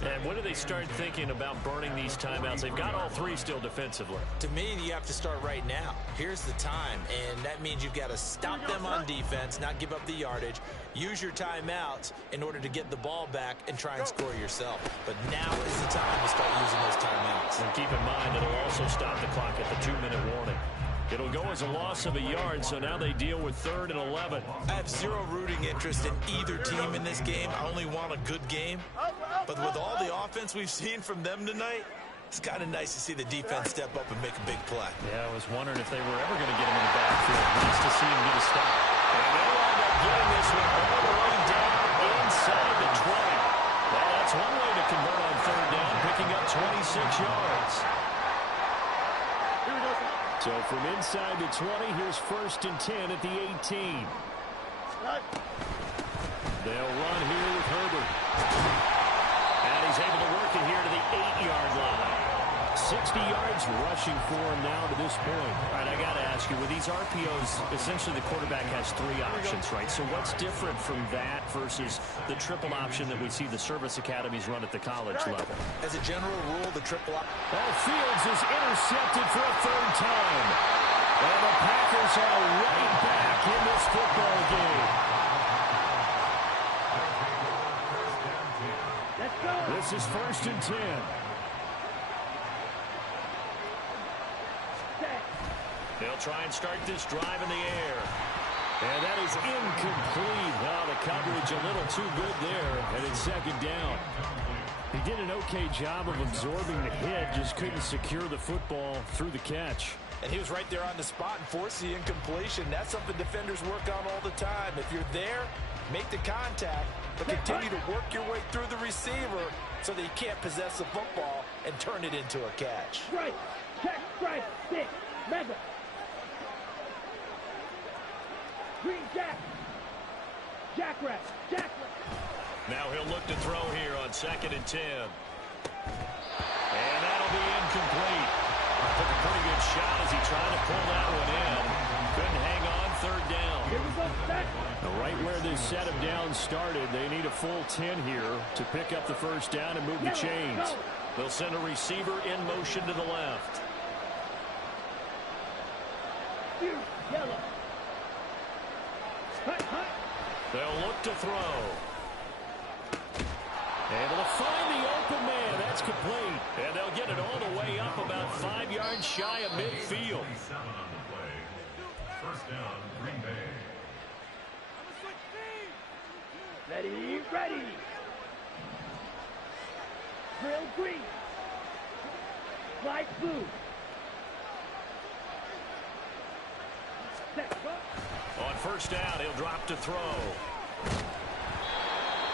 And when do they start thinking about burning these timeouts? They've got all 3 still defensively. To me, you have to start right now. Here's the time, and that means you've got to stop them on defense, not give up the yardage, use your timeouts in order to get the ball back and try and score yourself. But now is the time to start using those timeouts. And keep in mind, it'll also stop the clock at the 2-minute warning. It'll go as a loss of a yard, so now they deal with 3rd and 11. I have zero rooting interest in either team in this game. I only want a good game. But with all the offense we've seen from them tonight, it's kind of nice to see the defense step up and make a big play. Yeah, I was wondering if they were ever going to get him in the backfield. Nice to see him get a stop. And they'll end up getting this one all the way down inside the 20. Well, that's one way to convert on 3rd down, picking up 26 yards. So from inside the 20, here's 1st and 10 at the 18. They'll run here with Herbert. And he's able to work it here to the 8-yard line. 60 yards rushing for him now to this point. All right, I got to ask you, with these RPOs, essentially the quarterback has 3 options, right? So what's different from that versus the triple option that we see the service academies run at the college level? As a general rule, the triple option. Fields is intercepted for a 3rd time. And the Packers are right back in this football game. Let's go. This is 1st and 10. They'll try and start this drive in the air. And that is incomplete. Well, the coverage a little too good there. And it's 2nd down. He did an okay job of absorbing the hit, just couldn't secure the football through the catch. And he was right there on the spot and forced the incompletion. That's something defenders work on all the time. If you're there, make the contact, but continue to work your way through the receiver so that you can't possess the football and turn it into a catch. Strike, check, strike, 6, mega. Green jack. Jackrabbit, jackrabbit. Now he'll look to throw here on 2nd and 10. And that'll be incomplete. Took a pretty good shot as he tried to pull that one in. Couldn't hang on, 3rd down. Here we go, set. Right where this set of downs started, they need a full 10 here to pick up the 1st down and move the chains. They'll send a receiver in motion to the left. Yellow. Hut, hut. They'll look to throw. Able to find the open man. That's complete. And they'll get it all the way up about 5 yards shy of midfield. 7 on the play. 1st down, Green Bay. Ready, ready. Grill green. Light blue. Set, go. On 1st down, he'll drop to throw.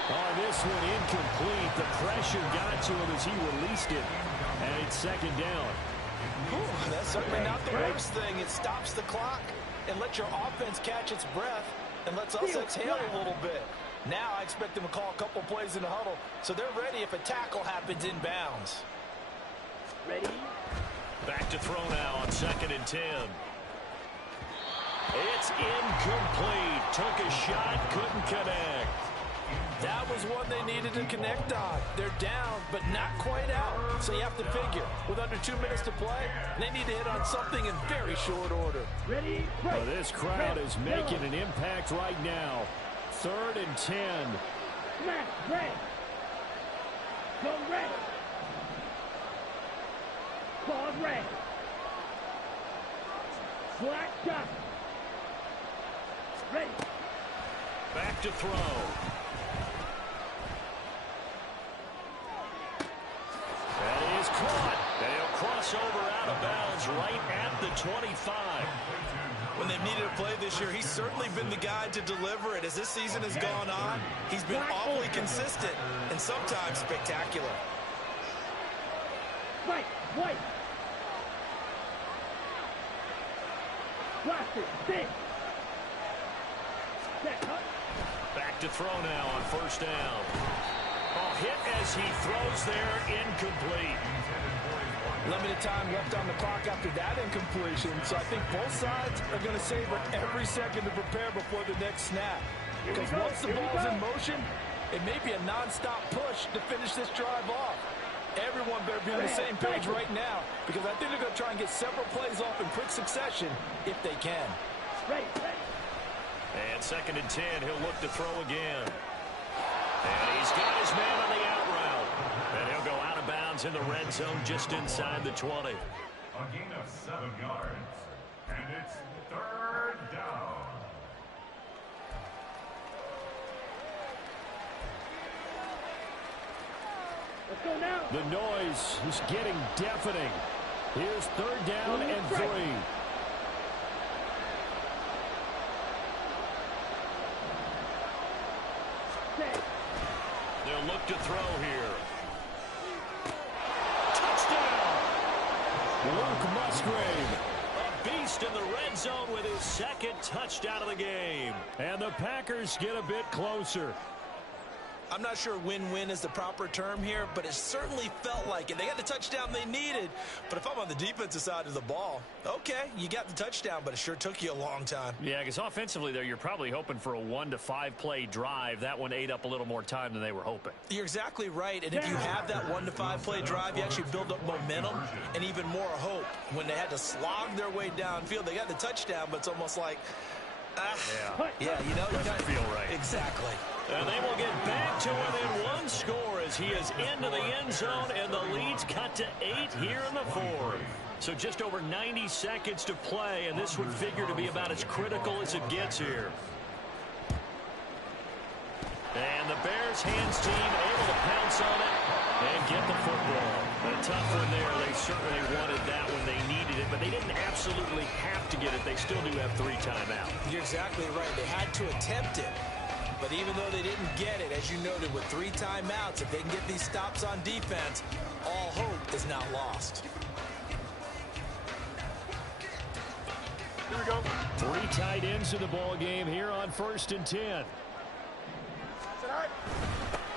On this one, incomplete. The pressure got to him as he released it. And it's 2nd down. Whew, that's certainly not the worst thing. It stops the clock and lets your offense catch its breath and lets us exhale a little bit. Now I expect them to call a couple plays in the huddle so they're ready if a tackle happens inbounds. Ready. Back to throw now on 2nd and 10. It's incomplete. Took a shot, couldn't connect. That was one they needed to connect on. They're down, but not quite out. So you have to figure, with under 2 minutes to play, they need to hit on something in very short order. Ready, Well, this crowd is making an impact right now. 3rd and 10. smash, red. Go red. Claws red. Black shot. Ready. Back to throw. That is caught. And he'll cross over out of bounds right at the 25. When they've needed a play this year, he's certainly been the guy to deliver it. As this season has gone on, he's been awfully consistent and sometimes spectacular. Right, white. Blaster, stick. Set, cut. Back to throw now on 1st down. Oh, hit as he throws there, incomplete. Limited time left on the clock after that incompletion, so I think both sides are going to savor every second to prepare before the next snap. Because once the ball's in motion, it may be a non-stop push to finish this drive off. Everyone better be on the same page right now, because I think they're going to try and get several plays off in quick succession if they can. Ready, ready. And 2nd and 10, he'll look to throw again. And he's got his man on the out route. And he'll go out of bounds in the red zone just inside the 20. A gain of 7 yards. And it's 3rd down. Let's go now. The noise is getting deafening. Here's 3rd down and 3. Set. They'll look to throw here. Touchdown! Luke Musgrave, a beast in the red zone with his 2nd touchdown of the game. And the Packers get a bit closer. I'm not sure win-win is the proper term here, but it certainly felt like it. They got the touchdown they needed, but if I'm on the defensive side of the ball, okay, you got the touchdown, but it sure took you a long time. Yeah, because offensively there, you're probably hoping for a 1 to 5 play drive. That one ate up a little more time than they were hoping. You're exactly right, and if you have that 1 to 5 play drive, you actually build up momentum and even more hope. When they had to slog their way downfield, they got the touchdown, but it's almost like, yeah, you know, you doesn't feel right. Exactly. And they will get back to within 1 score as he is into the end zone, and the lead's cut to 8 here in the 4th. So just over 90 seconds to play, and this would figure to be about as critical as it gets here. And the Bears hands team able to pounce on it and get the football. A tough one there. They certainly wanted that when they needed it, but they didn't absolutely have to get it. They still do have 3 timeouts. You're exactly right. They had to attempt it. But even though they didn't get it, as you noted, with 3 timeouts, if they can get these stops on defense, all hope is not lost. Here we go. 3 tight ends in the ball game here on 1st and 10.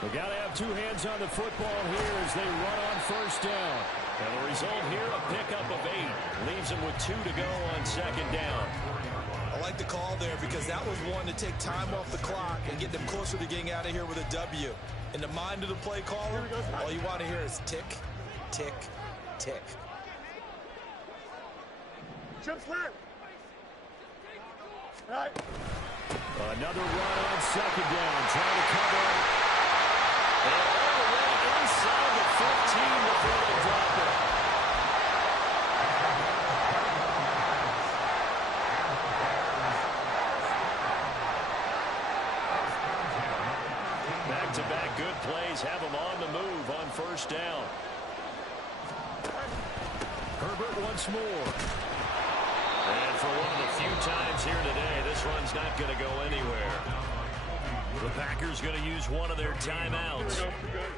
We got to have 2 hands on the football here as they run on 1st down. And the result here, a pickup of 8. Leaves them with 2 to go on 2nd down. I like the call there because that was one to take time off the clock and get them closer to getting out of here with a W. In the mind of the play caller, all you want to hear is tick, tick, tick. Chip slant. Right. Another run on 2nd down, trying to cover it. And all the way inside the 15 before they drop it. Back-to-back good plays have them on the move on 1st down. Herbert once more. And for one of the few times here today, this run's not going to go anywhere. The Packers going to use one of their timeouts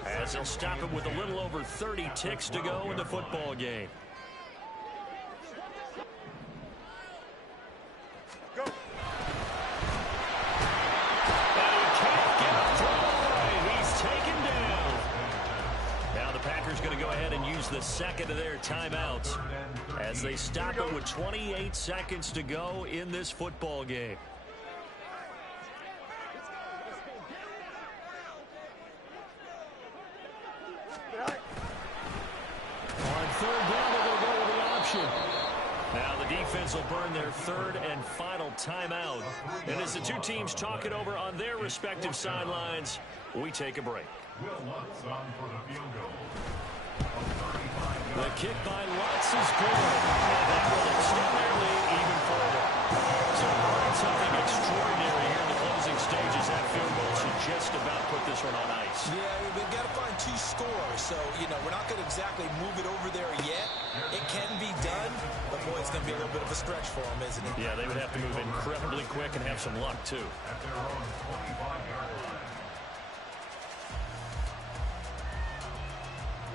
as they'll stop it with a little over 30 ticks to go in the football game. Go. And he can't get a throw. He's taken down. Now the Packers going to go ahead and use the 2nd of their timeouts as they stop it with 28 seconds to go in this football game. will burn their third and final timeout. And as the two teams talk it over on their respective sidelines, we take a break. Will Lutz on for the field goal. The kick by Lutz is good. And that will extend their lead even further. So barring something extraordinary here in the closing stages, that field goal should just about put this one on ice. Yeah, we've got to find 2 scores. So, we're not going to exactly move it over there yet. It can be done, but boy, it's going to be a little bit of a stretch for them, isn't it? Yeah, they would have to move incredibly quick and have some luck, too. At their own 25-yard line.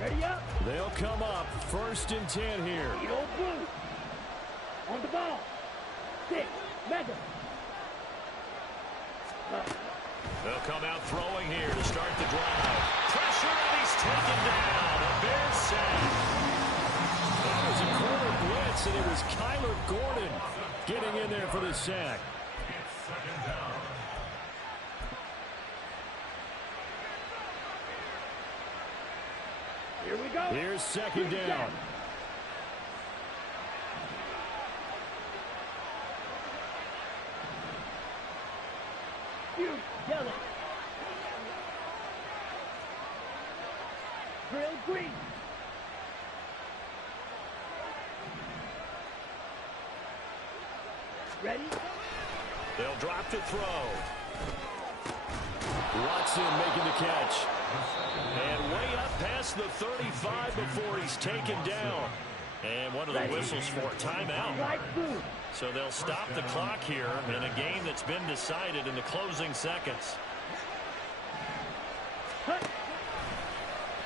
Ready up. They'll come up 1st and 10 here. Eat old blue. On the ball. 6. Mega. They'll come out throwing here to start the drive. Pressure, and he's taken down. A Bears sack. That was a corner blitz, and it was Kyler Gordon getting in there for the sack. It's 2nd down. Here we go. Here's 2nd down. You yell it. Drill green. Ready? They'll drop to throw. Watson making the catch. And way up past the 35 before he's taken down. And one of the whistles for timeout. Right blue. So they'll stop the clock here in a game that's been decided in the closing seconds. Cut.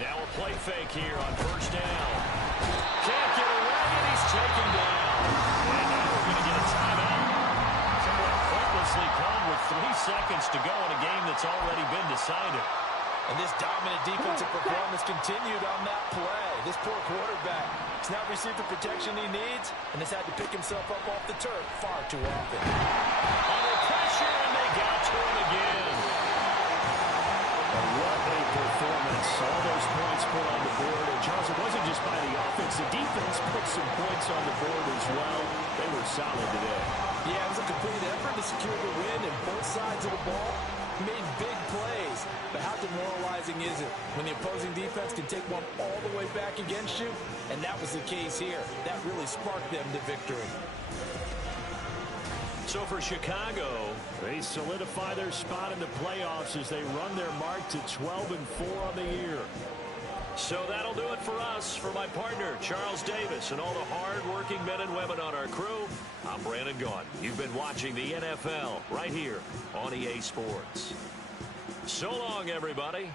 Now a play fake here on 1st down. Can't get away, and he's taken down. And now we're going to get a timeout. Somewhat pointlessly called with 3 seconds to go in a game that's already been decided. And this dominant defensive performance continued on that play. This poor quarterback has not received the protection he needs and has had to pick himself up off the turf far too often. Under pressure, and they got to him again. And what a performance. All those points put on the board. And Charles, it wasn't just by the offense. The defense put some points on the board as well. They were solid today. Yeah, it was a complete effort to secure the win in both sides of the ball. Made big plays, but how demoralizing is it when the opposing defense can take one all the way back against you? And that was the case here. That really sparked them to victory. So for Chicago, they solidify their spot in the playoffs as they run their mark to 12-4 on the year. So that'll do it for us. For my partner, Charles Davis, and all the hard-working men and women on our crew, I'm Brandon Gaudin. You've been watching the NFL right here on EA Sports. So long, everybody.